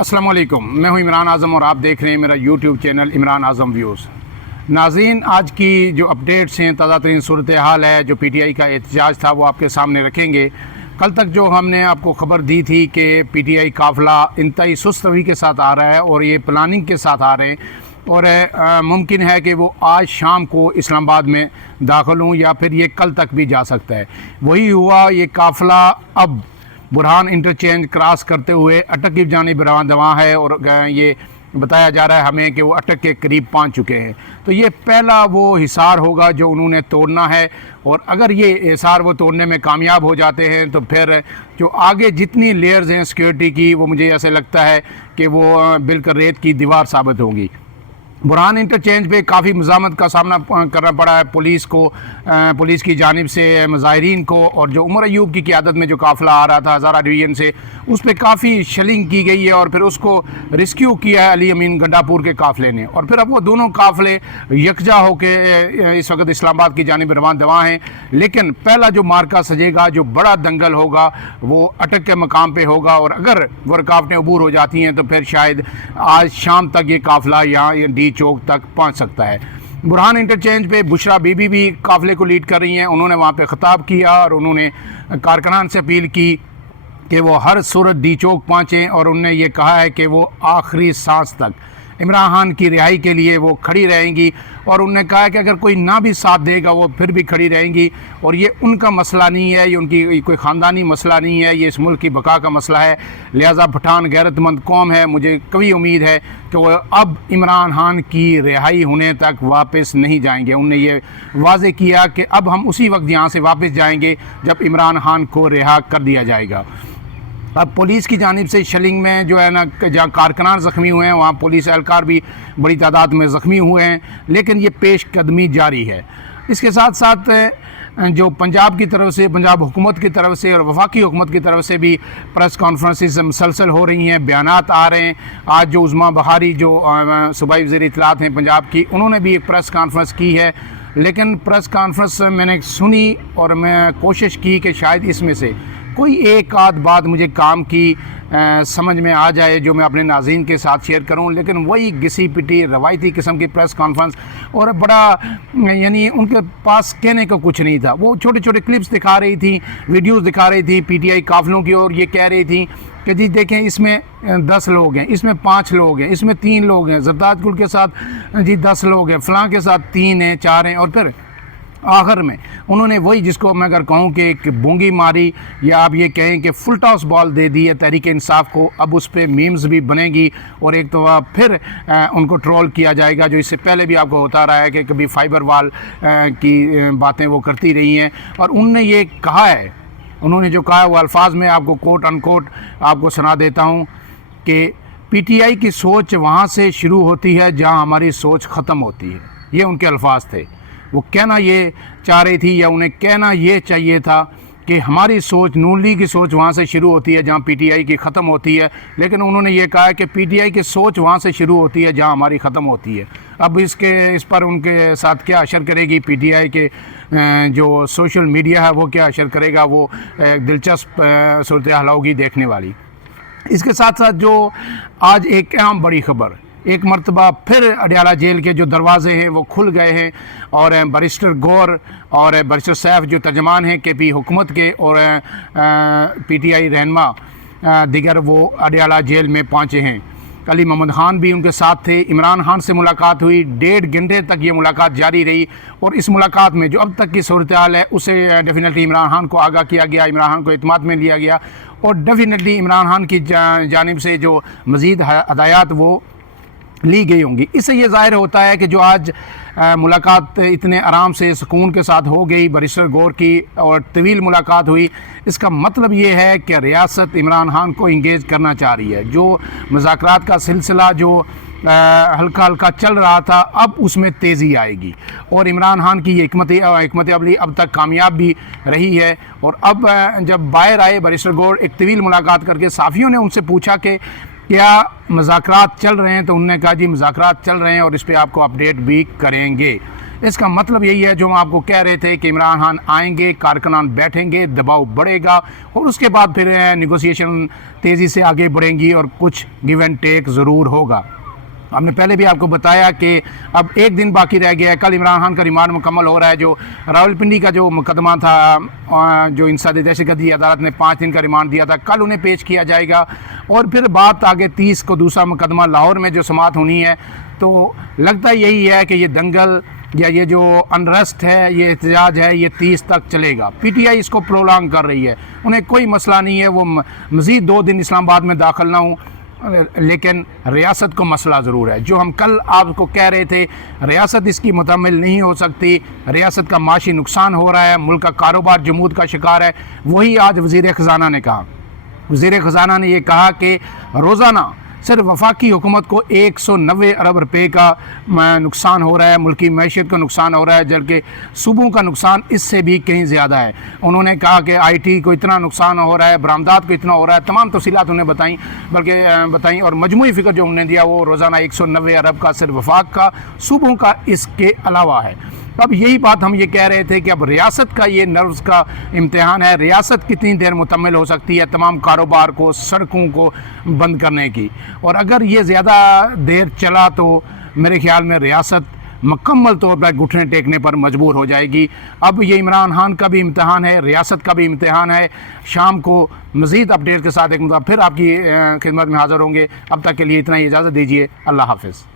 अस्सलाम वालेकुम, मैं हूं इमरान आज़म और आप देख रहे हैं मेरा यूट्यूब चैनल इमरान आज़म व्यूज़। नाज़रीन, आज की जो अपडेट्स हैं, ताज़ा तरीन सूरत हाल है, जो पीटीआई का एहतजाज था वो आपके सामने रखेंगे। कल तक जो हमने आपको ख़बर दी थी कि पीटीआई काफ़िला इंतहाई सुस्त रवैये के साथ आ रहा है और ये प्लानिंग के साथ आ रहे हैं और मुमकिन है कि वो आज शाम को इस्लामाबाद में दाखिल हों या फिर ये कल तक भी जा सकता है। वही हुआ, ये काफ़िला अब बुरहान इंटरचेंज क्रॉस करते हुए अटक की जानिब रवाना है और ये बताया जा रहा है हमें कि वो अटक के करीब पहुंच चुके हैं। तो ये पहला वो हिसार होगा जो उन्होंने तोड़ना है और अगर ये हिसार वो तोड़ने में कामयाब हो जाते हैं तो फिर जो आगे जितनी लेयर्स हैं सिक्योरिटी की, वो मुझे ऐसे लगता है कि वो बिल्कुल रेत की दीवार साबित होंगी। बुरहान इंटरचेंज पे काफ़ी मज़ामत का सामना करना पड़ा है पुलिस को, पुलिस की जानिब से मुजाहिरीन को, और जो उमर अयूब की क़ियादत में जो काफ़िला आ रहा था हज़ारा डिवीज़न से, उस पर काफ़ी शेलिंग की गई है और फिर उसको रिस्क्यू किया है अली अमीन गंडापुर के काफ़िले ने। और फिर अब वो दोनों काफ़िले यकजा होकर इस वक्त इस्लामाबाद की जानिब रवाना हैं। लेकिन पहला जो मार्का सजेगा, जो बड़ा दंगल होगा, वो अटक के मकाम पर होगा और अगर वो रुकावटें अबूर हो जाती हैं तो फिर शायद आज शाम तक ये काफ़िला यहाँ डी चौक तक पहुंच सकता है। बुरहान इंटरचेंज पे बुशरा बीबी भी काफ़िले को लीड कर रही हैं। उन्होंने वहाँ पे ख़िताब किया और उन्होंने कारकुनान से अपील की कि वो हर सूरत डी चौक पहुँचें और उन्होंने ये कहा है कि वो आखिरी सांस तक इमरान खान की रिहाई के लिए वो खड़ी रहेंगी और उन्होंने कहा है कि अगर कोई ना भी साथ देगा वो फिर भी खड़ी रहेंगी और ये उनका मसला नहीं है, ये उनकी कोई ख़ानदानी मसला नहीं है, ये इस मुल्क की बका का मसला है। लिहाजा पठान गैरतमंद कौम है, मुझे कभी उम्मीद है कि वो अब इमरान खान की रिहाई होने तक वापस नहीं जाएंगे। उन्होंने ये वाज़ेह किया कि अब हम उसी वक्त यहाँ से वापस जाएंगे जब इमरान खान को रिहा कर दिया जाएगा। अब पुलिस की जानिब से शेलिंग में जो है ना, जहाँ कारकुनान ज़ख्मी हुए हैं वहाँ पुलिस एहलकार भी बड़ी तादाद में ज़ख्मी हुए हैं, लेकिन ये पेश कदमी जारी है। इसके साथ साथ जो पंजाब की तरफ से, पंजाब हुकूमत की तरफ से और वफाकी हुकूमत की तरफ से भी प्रेस कॉन्फ्रेंसेस मुसलसल हो रही हैं, बयानात आ रहे हैं। आज जो उज़मा बहारी जो सूबाई वज़ीर इत्तलात हैं पंजाब की, उन्होंने भी एक प्रेस कॉन्फ्रेंस की है, लेकिन प्रेस कॉन्फ्रेंस मैंने सुनी और मैं कोशिश की कि शायद इसमें से कोई एक आध बात मुझे काम की समझ में आ जाए जो मैं अपने नाज़रीन के साथ शेयर करूं, लेकिन वही घिसी पिटी रवायती किस्म की प्रेस कॉन्फ्रेंस और बड़ा यानी उनके पास कहने का कुछ नहीं था। वो छोटे छोटे क्लिप्स दिखा रही थी, वीडियोस दिखा रही थी पीटीआई काफ़िलों की, और ये कह रही थी कि जी देखें इसमें 10 लोग हैं, इसमें 5 लोग हैं, इसमें 3 लोग हैं, जरदाद गुल के साथ जी 10 लोग हैं, फ़लाँ के साथ 3 हैं, 4 हैं, और फिर आखिर में उन्होंने वही, जिसको मैं अगर कहूँ कि एक बूंगी मारी या आप ये कहें कि फुल टॉस बॉल दे दी है तहरीक इंसाफ को। अब उस पर मीम्स भी बनेगी और एक तो फिर उनको ट्रोल किया जाएगा, जो इससे पहले भी आपको होता रहा है कि कभी फाइबर वाल की बातें वो करती रही हैं। और उनने ये कहा है, उन्होंने जो कहा है वो अल्फाज में आपको कोट अनकोट आपको सुना देता हूँ कि पीटीआई की सोच वहाँ से शुरू होती है जहाँ हमारी सोच ख़त्म होती है। ये उनके अल्फाज थे। वो कहना ये चाह रही थी या उन्हें कहना ये चाहिए था कि हमारी सोच, नून लीग की सोच वहाँ से शुरू होती है जहाँ पीटीआई की ख़त्म होती है, लेकिन उन्होंने ये कहा है कि पीटीआई की सोच वहाँ से शुरू होती है जहाँ हमारी ख़त्म होती है। अब इस पर उनके साथ क्या असर करेगी पीटीआई के जो सोशल मीडिया है, वो क्या असर करेगा, वो दिलचस्प सूरत हाल होगी देखने वाली। इसके साथ साथ जो आज एक अहम बड़ी खबर, एक मरतबा फिर अडयाला जेल के जो दरवाजे हैं वो खुल गए हैं और बैरिस्टर गौर और बैरिस्टर सैफ जो तर्जमान हैं केपी हुकूमत के और पीटीआई रहनुमा दिगर, वो अडयाला जेल में पहुंचे हैं। अली मोहम्मद खान भी उनके साथ थे। इमरान खान से मुलाकात हुई, 1.5 घंटे तक ये मुलाकात जारी रही और इस मुलाकात में जो अब तक की सूरत हाल है उसे डेफिनेटली इमरान खान को आगाह किया गया, इमरान खान को इत्मीनान में लिया गया और डेफिनेटली इमरान खान की जानिब से जो मज़ीद हदायत वो ली गई होंगी। इससे ये ज़ाहिर होता है कि जो आज मुलाकात इतने आराम से सुकून के साथ हो गई बैरिस्टर गौर की और तवील मुलाकात हुई, इसका मतलब ये है कि रियासत इमरान खान को इंगेज करना चाह रही है। जो मुज़ाकरात का सिलसिला जो हल्का हल्का चल रहा था, अब उसमें तेज़ी आएगी और इमरान खान की ये हिकमत अमली अब तक कामयाब भी रही है। और अब जब बाहर आए बैरिस्टर गौर, एक तवील मुलाकात करके साफ़ियों ने उनसे पूछा कि क्या मुज़ाकरात चल रहे हैं, तो उन्होंने कहा जी मुज़ाकरात चल रहे हैं और इस पर आपको अपडेट भी करेंगे। इसका मतलब यही है जो हम आपको कह रहे थे कि इमरान खान आएंगे, कारकुनान बैठेंगे, दबाव बढ़ेगा और उसके बाद फिर निगोसिएशन तेज़ी से आगे बढ़ेंगी और कुछ गिव एंड टेक ज़रूर होगा। हमने पहले भी आपको बताया कि अब एक दिन बाकी रह गया है। कल इमरान खान का रिमांड मुकम्मल हो रहा है। जो रावलपिंडी का जो मुकदमा था, जो इंसदादी दहशतगर्दी अदालत ने 5 दिन का रिमांड दिया था, कल उन्हें पेश किया जाएगा और फिर बात आगे 30 को दूसरा मुकदमा लाहौर में जो समाअत होनी है। तो लगता यही है कि ये दंगल या ये जो अनरेस्ट है, ये एहतजाज है, ये 30 तक चलेगा। PTI इसको प्रोलॉन्ग कर रही है। उन्हें कोई मसला नहीं है वो मज़ीद 2 दिन इस्लामाबाद में दाखिल ना हूँ, लेकिन रियासत को मसला ज़रूर है। जो हम कल आपको कह रहे थे, रियासत इसकी मुतमिल नहीं हो सकती, रियासत का माशी नुकसान हो रहा है, मुल्क का कारोबार जमूद का शिकार है, वही आज वज़ीर ख़ज़ाना ने कहा। वज़ीर ख़ज़ाना ने यह कहा कि रोज़ाना सिर्फ वफाकी हुकूमत को 190 अरब रुपए का नुकसान हो रहा है, मुल्की मैशियत को नुकसान हो रहा है, जबकि सूबों का नुकसान इससे भी कहीं ज़्यादा है। उन्होंने कहा कि IT को इतना नुकसान हो रहा है, बरामदात को इतना हो रहा है, तमाम तफसीलात उन्हें बताई और मजमूई फ़िक्र जो उन्होंने दिया वो रोज़ाना 190 अरब का सिर्फ वफाक का, सूबों का इसके अलावा है। अब यही बात हम ये कह रहे थे कि अब रियासत का ये नर्व्स का इम्तिहान है। रियासत कितनी देर मुकम्मल हो सकती है तमाम कारोबार को, सड़कों को बंद करने की, और अगर ये ज़्यादा देर चला तो मेरे ख्याल में रियासत मुकम्मल तौर पर घुटने टेकने पर मजबूर हो जाएगी। अब ये इमरान खान का भी इम्तिहान है, रियासत का भी इम्तिहान है। शाम को मज़ीद अपडेट के साथ एक फिर आपकी खिदमत में हाज़िर होंगे। अब तक के लिए इतना ही, इजाज़त दीजिए। अल्लाह हाफ़िज़।